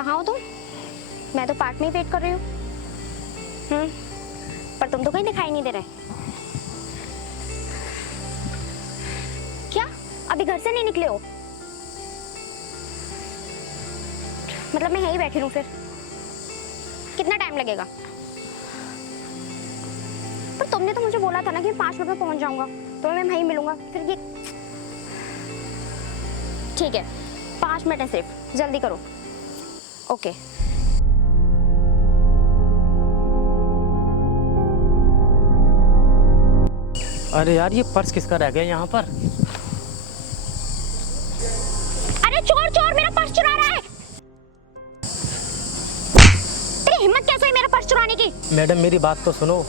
कहाँ हो तुम? मैं तो पार्क में ही वेट कर रही हूँ। पर तुम तो कहीं दिखाई नहीं दे रहे। क्या अभी घर से नहीं निकले हो? मतलब मैं यहीं बैठी रहूं फिर? कितना टाइम लगेगा? पर तुमने तो मुझे बोला था ना कि 5 मिनट में पहुंच जाऊंगा, तो मैं वहीं मिलूंगा। फिर ये ठीक है, 5 मिनट है सिर्फ, जल्दी करो। ओके। अरे यार, ये पर्स किसका रह गया यहाँ पर? अरे चोर चोर, मेरा पर्स चुरा रहा है। तेरी हिम्मत कैसे हुई मेरा पर्स चुराने की? मैडम मेरी बात तो सुनो,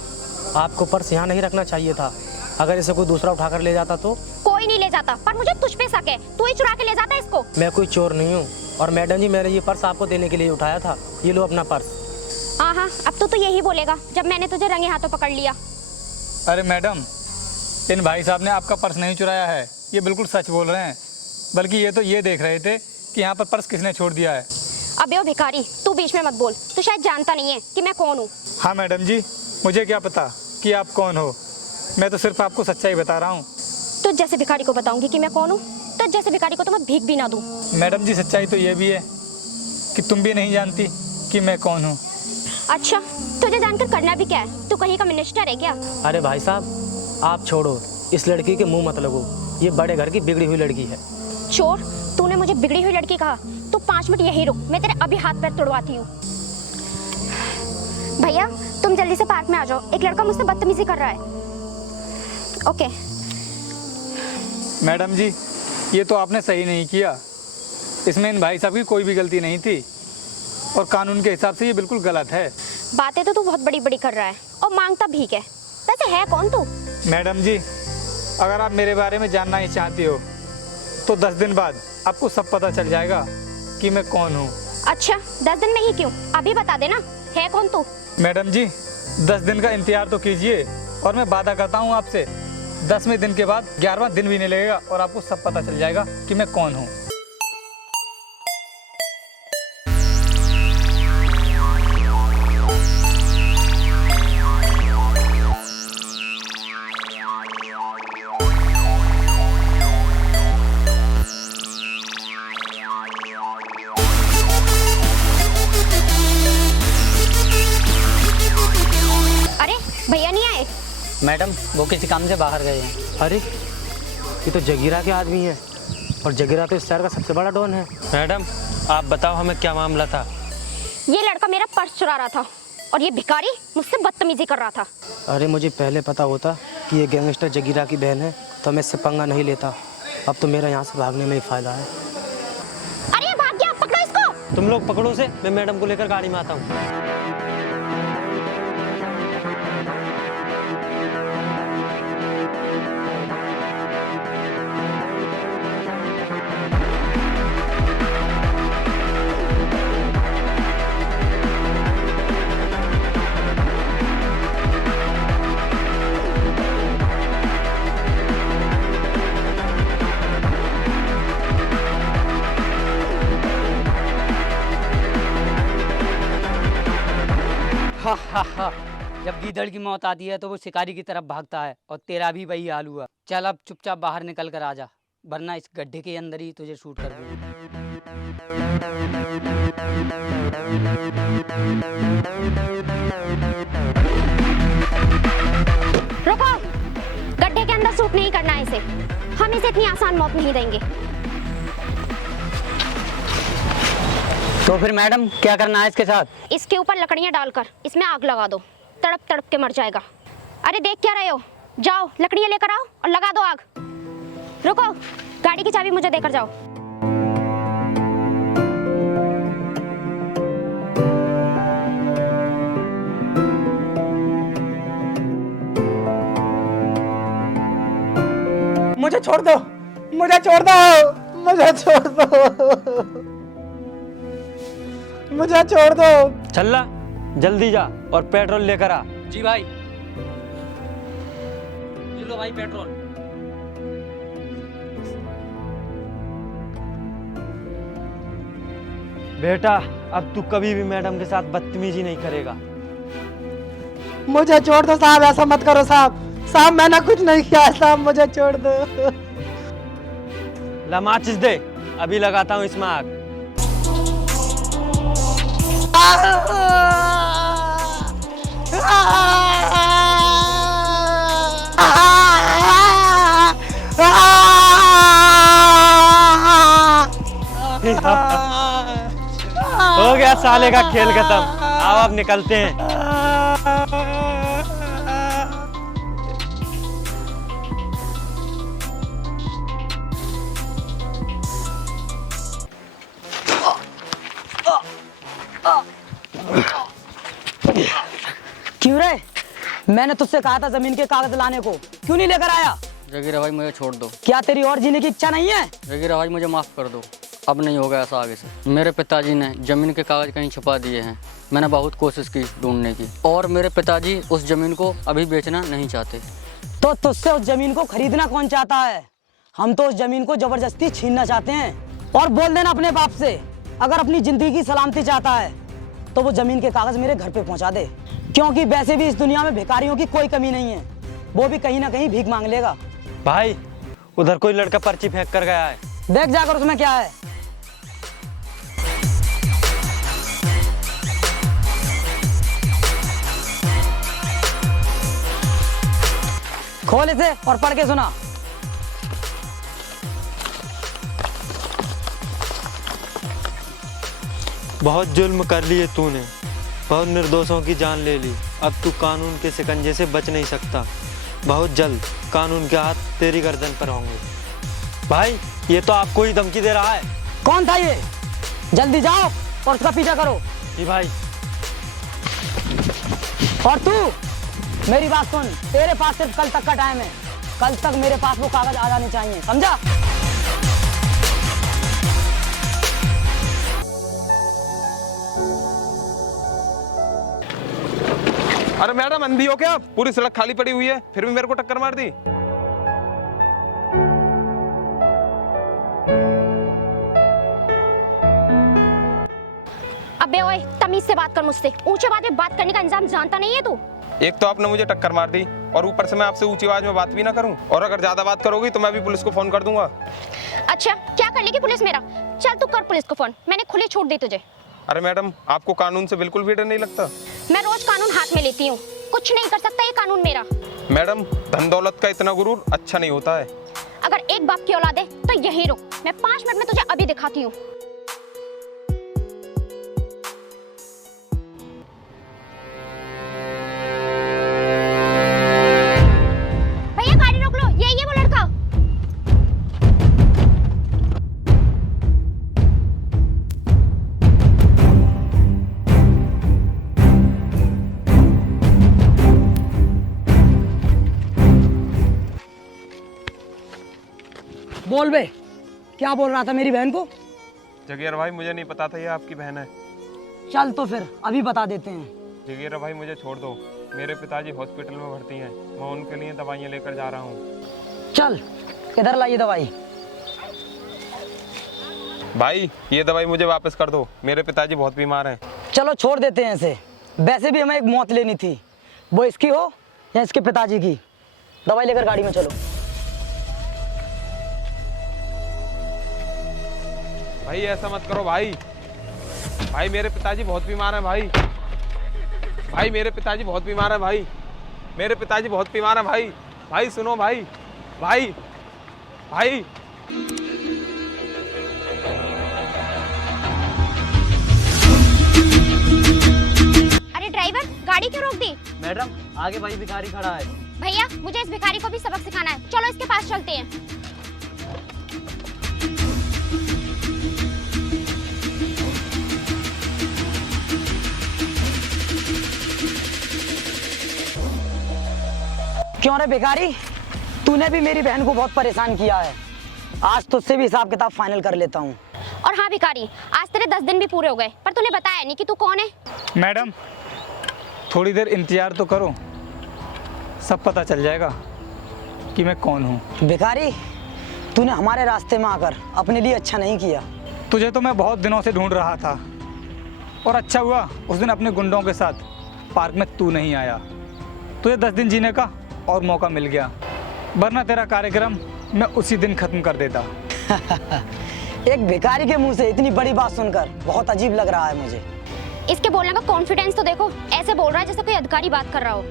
आपको पर्स यहाँ नहीं रखना चाहिए था। अगर इसे कोई दूसरा उठाकर ले जाता तो? कोई नहीं ले जाता, पर मुझे तुझ पे शक है। तू ही चुरा के ले जाता है इसको। मैं कोई चोर नहीं हूँ। और मैडम जी, मैंने ये पर्स आपको देने के लिए उठाया था। ये लो अपना पर्स। हाँ, अब तो तू यही बोलेगा जब मैंने तुझे रंगे हाथों पकड़ लिया। अरे मैडम, इन भाई साहब ने आपका पर्स नहीं चुराया है, ये बिल्कुल सच बोल रहे हैं। बल्कि ये तो ये देख रहे थे कि यहाँ पर पर्स किसने छोड़ दिया है। अबे ओ भिखारी, तू बीच में मत बोल। तू शायद जानता नहीं है कि मैं कौन हूँ। हाँ मैडम जी, मुझे क्या पता कि आप कौन हो। मैं तो सिर्फ आपको सच्चाई बता रहा हूँ। तो जैसे भिखारी को बताऊंगी कि मैं कौन हूँ, तो जैसे भिखारी को तो मैं भीख भी ना दूँ। मैडम जी, सच्चाई तो ये भी है कि तुम भी नहीं जानती कि मैं कौन हूँ। अच्छा, तुझे जानकर करना भी क्या है? तू कहीं का मिनिस्टर है क्या? अरे भाई साहब, आप छोड़ो, इस लड़की के मुंह मत लगो। ये बड़े घर की बिगड़ी हुई लड़की है। चोर, तूने मुझे बिगड़ी हुई लड़की कहा? तू 5 मिनट यही रुक, मैं तेरे अभी हाथ पैर तोड़वाती हूँ। भैया, तुम जल्दी से पार्क में आ जाओ, एक लड़का मुझसे बदतमीजी कर रहा है। ओके। मैडम जी, ये तो आपने सही नहीं किया। इसमें इन भाई साहब की कोई भी गलती नहीं थी और कानून के हिसाब से ये बिल्कुल गलत है। बातें तो तू बहुत बड़ी बड़ी कर रहा है और मांगता भीख है। वैसे है कौन तू? मैडम जी, अगर आप मेरे बारे में जानना ही चाहती हो तो 10 दिन बाद आपको सब पता चल जाएगा कि मैं कौन हूँ। अच्छा, 10 दिन में ही क्यों? अभी बता देना, है कौन तू? मैडम जी, 10 दिन का इंतजार तो कीजिए और मैं वादा करता हूँ आपसे 10वें दिन के बाद 11वां दिन भी नहीं लगेगा और आपको सब पता चल जाएगा कि मैं कौन हूँ। अरे भैया नहीं आए? मैडम, वो किसी काम से बाहर गए हैं। अरे, ये तो जगीरा के आदमी है और जगीरा तो इस शहर का सबसे बड़ा डॉन है। मैडम, आप बताओ हमें क्या मामला था? ये लड़का मेरा पर्स चुरा रहा था और ये भिखारी मुझसे बदतमीजी कर रहा था। अरे, मुझे पहले पता होता कि ये गैंगस्टर जगीरा की बहन है तो मैं इससे पंगा नहीं लेता। अब तो मेरा यहाँ से भागने में ही फायदा है। अरे ये भाग गया, पकड़ो इसको। तुम लोग पकड़ो से, मैं मैडम को लेकर गाड़ी में आता हूँ। जब गीदड़ की मौत आती है तो वो शिकारी की तरफ भागता है और तेरा भी वही हाल हुआ। चल अब चुपचाप बाहर निकल कर आ जा, वरना इस गड्ढे के अंदर ही तुझे शूट कर दूंगा। रुको, गड्ढे के अंदर शूट नहीं करना है इसे। हम इसे इतनी आसान मौत नहीं देंगे। तो फिर मैडम, क्या करना है इसके साथ? इसके ऊपर लकड़ियां डालकर इसमें आग लगा दो, तड़प तड़प के मर जाएगा। अरे देख क्या रहे हो, जाओ लकड़ियां लेकर आओ और लगा दो आग। रुको, गाड़ी की चाबी मुझे देकर जाओ। मुझे छोड़ दो, मुझे छोड़ दो, मुझे छोड़ दो, मुझे छोड़ दो। चल्ला, जल्दी जा और पेट्रोल लेकर आ। जी भाई। ये लो भाई पेट्रोल। बेटा, अब तू कभी भी मैडम के साथ बदतमीजी नहीं करेगा। मुझे छोड़ दो साहब, ऐसा मत करो साहब। साहब मैंने कुछ नहीं किया है साहब, मुझे छोड़ दो। ला माचिस दे, अभी लगाता हूँ इसमें आग। हो गया साले का खेल खत्म। आओ अब निकलते हैं। क्यों रे? मैंने तुझसे कहा था जमीन के कागज लाने को, क्यों नहीं लेकर आया? जगीरा भाई मुझे छोड़ दो। क्या तेरी और जीने की इच्छा नहीं है? जगीरा भाई मुझे माफ़ कर दो, अब नहीं होगा ऐसा आगे से। मेरे पिताजी ने ज़मीन के कागज़ कहीं छुपा दिए हैं। मैंने बहुत कोशिश की ढूंढने की, और मेरे पिताजी उस ज़मीन को अभी बेचना नहीं चाहते। तो तुझसे उस जमीन को खरीदना कौन चाहता है? हम तो उस जमीन को जबरदस्ती छीनना चाहते हैं। और बोल देना अपने बाप से, अगर अपनी जिंदगी की सलामती चाहता है तो वो जमीन के कागज मेरे घर पे पहुंचा दे, क्योंकि वैसे भी इस दुनिया में भिखारियों की कोई कमी नहीं है। वो भी कहीं ना कहीं भीख मांग लेगा। भाई उधर कोई लड़का पर्ची फेंक कर गया है, देख जाकर उसमें क्या है। खोल इसे और पढ़ के सुना। बहुत जुल्म कर लिए तूने, बहुत निर्दोषों की जान ले ली। अब तू कानून के शिकंजे से बच नहीं सकता। बहुत जल्द कानून के हाथ तेरी गर्दन पर होंगे। भाई ये तो आपको ही धमकी दे रहा है। कौन था ये? जल्दी जाओ और उसका पीछा करो। जी भाई। और तू मेरी बात सुन, तेरे पास सिर्फ कल तक का टाइम है। कल तक मेरे पास वो कागज आ जाने चाहिए, समझा? अरे मैडम अंधी हो क्या? पूरी सड़क खाली पड़ी हुई है, फिर भी मेरे को टक्कर मार दी। अबे ओए, तमीज से बात कर मुझसे। ऊंचे आवाज में बात करने का इंतजाम जानता नहीं है तू? एक तो आपने मुझे टक्कर मार दी, और ऊपर से मैं आपसे ऊंची आवाज में बात भी ना करूं, और अगर ज्यादा बात करोगी तो मैं भी पुलिस को फोन कर दूंगा। अच्छा, क्या कर लेगी पुलिस मेरा? चल तू कर पुलिस को फोन, मैंने खुली छूट दी तुझे। अरे मैडम, आपको कानून से बिल्कुल भी डर नहीं लगता? मैं रोज कानून हाथ में लेती हूँ, कुछ नहीं कर सकता ये कानून मेरा। मैडम, धन दौलत का इतना गुरूर अच्छा नहीं होता है। अगर एक बाप की औलाद है तो यही रुक, मैं 5 मिनट में तुझे अभी दिखाती हूँ। भैया गाड़ी रोक लो, यही है वो लड़का। बोल बे, क्या बोल रहा था मेरी बहन को? जगीरा भाई, मुझे नहीं पता था ये आपकी बहन है। चल तो फिर अभी बता देते हैं। जगीरा भाई, मुझे छोड़ दो। मेरे पिताजी हॉस्पिटल में भर्ती हैं, मैं उनके लिए दवाइयाँ लेकर जा रहा हूँ। चल, इधर लाइए दवाई। भाई, ये दवाई मुझे वापस कर दो, मेरे पिताजी बहुत बीमार हैं। चलो छोड़ देते हैं इसे। वैसे भी हमें एक मौत लेनी थी, वो इसकी हो या इसके पिताजी की। दवाई लेकर गाड़ी में चलो। भाई ऐसा मत करो भाई। भाई मेरे पिताजी बहुत बीमार हैं भाई। भाई मेरे पिताजी बहुत बीमार हैं भाई। मेरे पिताजी बहुत बीमार हैं भाई। भाई सुनो भाई। भाई भाई अरे ड्राइवर, गाड़ी क्यों रोक दी? मैडम, आगे भाई भिखारी खड़ा है। भैया, मुझे इस भिखारी को भी सबक सिखाना है, चलो इसके पास चलते हैं। क्यों रे भिखारी, तूने भी मेरी बहन को बहुत परेशान किया है। आज तुझसे भी हिसाब किताब फाइनल कर लेता हूँ। और हाँ भिखारी, आज तेरे 10 दिन भी पूरे हो गए, पर तूने बताया नहीं कि तू कौन है। मैडम, थोड़ी देर इंतजार तो करो, सब पता चल जाएगा कि मैं कौन हूँ। भिखारी, तूने हमारे रास्ते में आकर अपने लिए अच्छा नहीं किया। तुझे तो मैं बहुत दिनों से ढूंढ रहा था, और अच्छा हुआ उस दिन अपने गुंडों के साथ पार्क में तू नहीं आया। तुझे 10 दिन जीने का और मौका मिल गया, वरना तेरा कार्यक्रम मैं उसी दिन खत्म कर देता। एक भिखारी के मुंह से इतनी बड़ी बात सुनकर बहुत अजीब लग रहा है मुझे। इसके बोलने का कॉन्फिडेंस तो देखो, ऐसे बोल रहा है जैसे कोई अधिकारी बात कर रहा हो।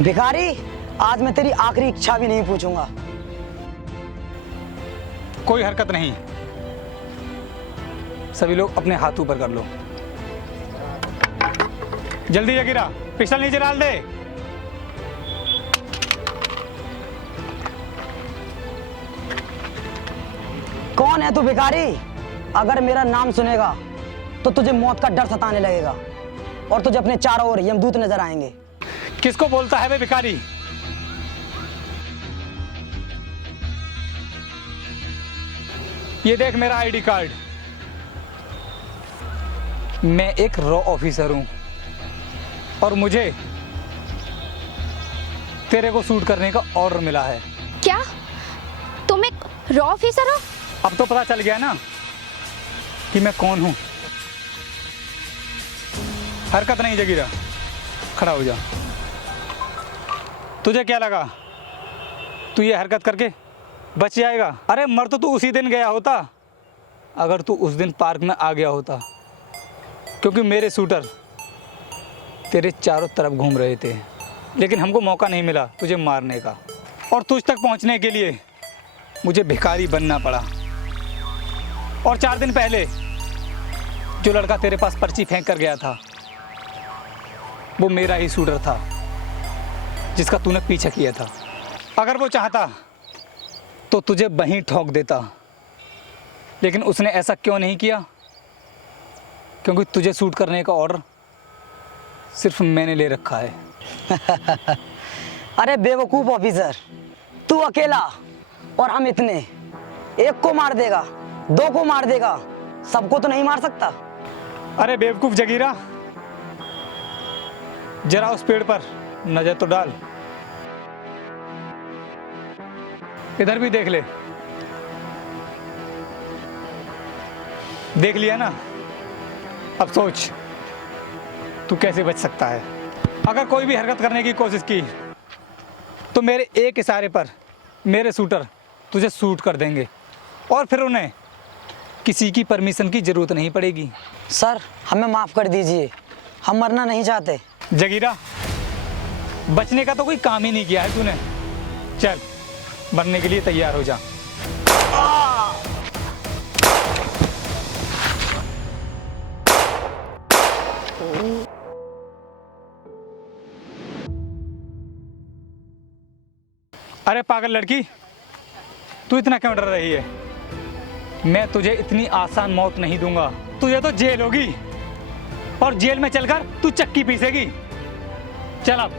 भिखारी, आज मैं तेरी आखिरी इच्छा भी नहीं पूछूंगा। कोई हरकत नहीं, सभी लोग अपने हाथ ऊपर कर लो। जल्दी जगीरा, पिस्टल नीचे डाल दे। कौन है तू भिखारी? अगर मेरा नाम सुनेगा तो तुझे मौत का डर सताने लगेगा और तुझे अपने चारों ओर यमदूत नजर आएंगे। किसको बोलता है बे भिखारी? ये देख मेरा आईडी कार्ड। मैं एक रॉ ऑफिसर हूं और मुझे तेरे को शूट करने का ऑर्डर मिला है। क्या तुम एक रॉ ऑफिसर हो? अब तो पता चल गया ना कि मैं कौन हूं। हरकत नहीं जगीरा, खड़ा हो जा। तुझे क्या लगा तू ये हरकत करके बच जाएगा? अरे मर तो तू उसी दिन गया होता अगर तू उस दिन पार्क में आ गया होता, क्योंकि मेरे शूटर तेरे चारों तरफ घूम रहे थे, लेकिन हमको मौका नहीं मिला तुझे मारने का। और तुझ तक पहुंचने के लिए मुझे भिखारी बनना पड़ा। और 4 दिन पहले जो लड़का तेरे पास पर्ची फेंक कर गया था वो मेरा ही शूटर था जिसका तूने पीछा किया था। अगर वो चाहता तो तुझे वहीं ठोक देता, लेकिन उसने ऐसा क्यों नहीं किया? क्योंकि तुझे शूट करने का ऑर्डर सिर्फ मैंने ले रखा है। अरे बेवकूफ ऑफिसर, तू अकेला और हम इतने, एक को मार देगा, 2 को मार देगा, सबको तो नहीं मार सकता। अरे बेवकूफ जगीरा, जरा उस पेड़ पर नजर तो डाल। इधर भी देख ले। देख लिया ना? अब सोच तू कैसे बच सकता है। अगर कोई भी हरकत करने की कोशिश की तो मेरे एक इशारे पर मेरे शूटर तुझे शूट कर देंगे और फिर उन्हें किसी की परमिशन की जरूरत नहीं पड़ेगी। सर, हमें माफ कर दीजिए, हम मरना नहीं चाहते। जगीरा, बचने का तो कोई काम ही नहीं किया है तूने। चल, मरने के लिए तैयार हो जा। अरे पागल लड़की, तू इतना क्यों डर रही है? मैं तुझे इतनी आसान मौत नहीं दूंगा। तुझे तो जेल होगी और जेल में चलकर तू चक्की पीसेगी। चल अब